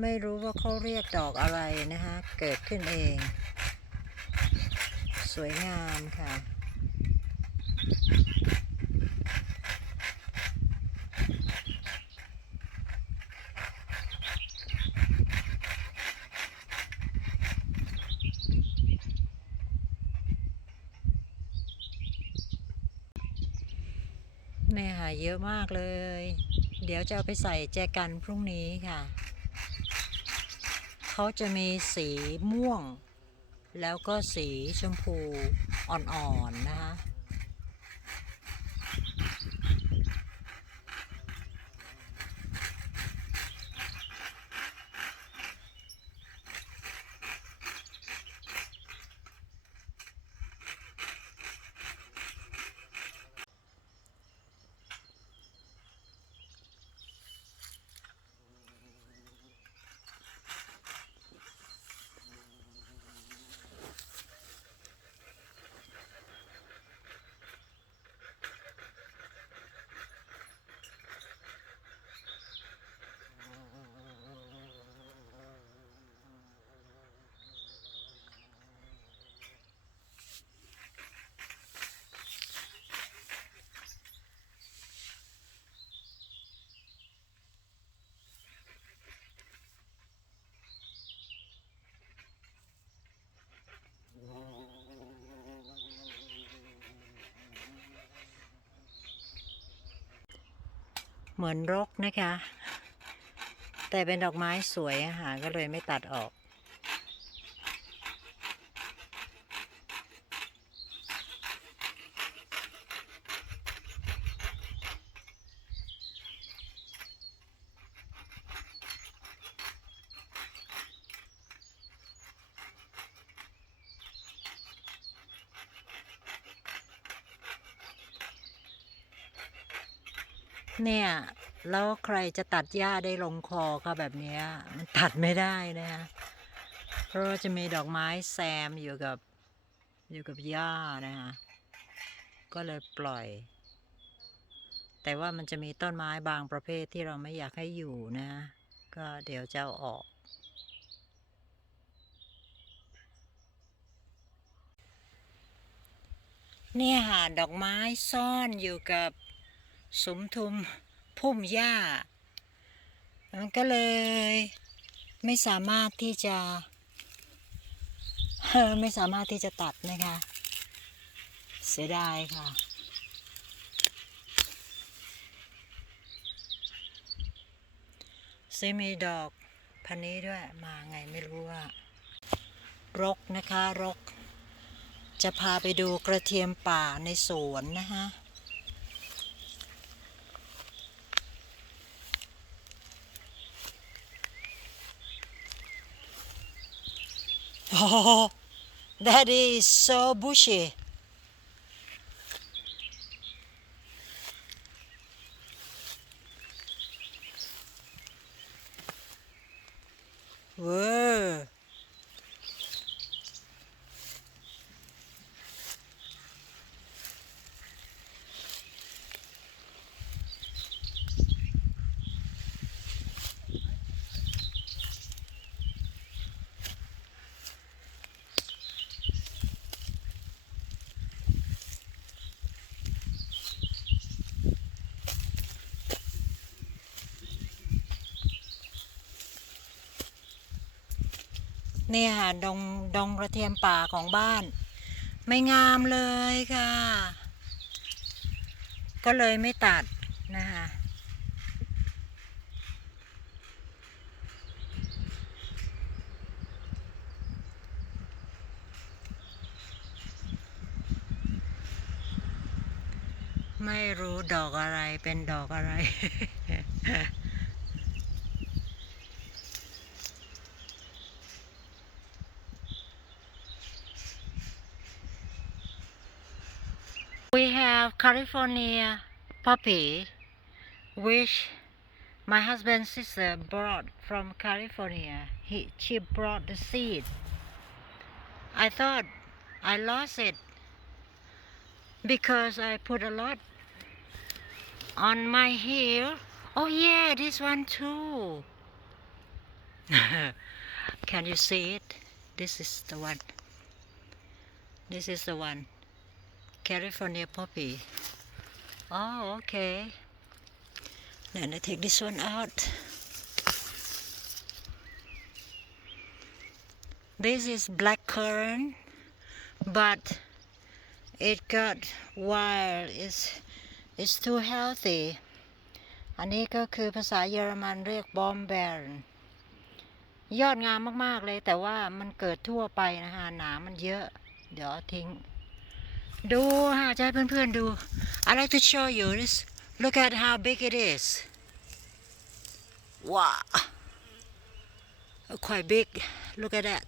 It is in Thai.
ไม่รู้ว่าเขาเรียกดอกอะไรนะคะ เกิดขึ้นเอง สวยงามค่ะ เนี่ยค่ะเยอะมากเลย เดี๋ยวจะเอาไปใส่แจกันพรุ่งนี้ค่ะ เขาจะมีสีม่วง แล้วก็สีชมพูอ่อนๆนะคะ เหมือนรกนะคะ แต่เป็นดอกไม้สวยอะค่ะก็เลยไม่ตัดออก เนี่ย แล้วใครจะตัดหญ้าได้ลงคอก็แบบนี้มันตัดไม่ได้นะคะเพราะว่าจะมีดอกไม้แซมอยู่กับอยู่กับหญ้านะคะก็เลยปล่อย แต่ว่ามันจะมีต้นไม้บางประเภทที่เราไม่อยากให้อยู่นะ ก็เดี๋ยวจะเอาออก เนี่ยค่ะดอกไม้ซ่อนอยู่กับ สมทุมพุ่มหญ้า มันก็เลยไม่สามารถที่จะไม่สามารถที่จะตัดนะคะ เสียดายค่ะซีมีดอกพันนี้ด้วยมาไงไม่รู้ว่ารกนะคะรก จะพาไปดูกระเทียมป่าในสวนนะคะ Oh, that is so bushy. Whoa. เนี่ยค่ะดงดงกระเทียมป่าของบ้าน ไม่งามเลยค่ะ ก็เลยไม่ตัดนะคะไม่รู้ดอกอะไรเป็นดอกอะไร California poppy, which my husband's sister brought from California. He, she brought the seed. I thought I lost it because I put a lot on my hair. Oh yeah, this one too. Can you see it? This is the one. This is the one. California poppy. Oh, okay. Then I take this one out. This is black currant, but it got wild. It's it's too healthy. อันนี้ก็คือภาษาเยอรมันเรียกบอมแบรนยอดงามมาก ๆ เลย แต่ว่ามันเกิดทั่วไปนะคะหนามันเยอะ เดี๋ยวทิ้ง ดูฮะจะให้เพื่อนๆดู I like to show you this look at how big it is wow quite big look at that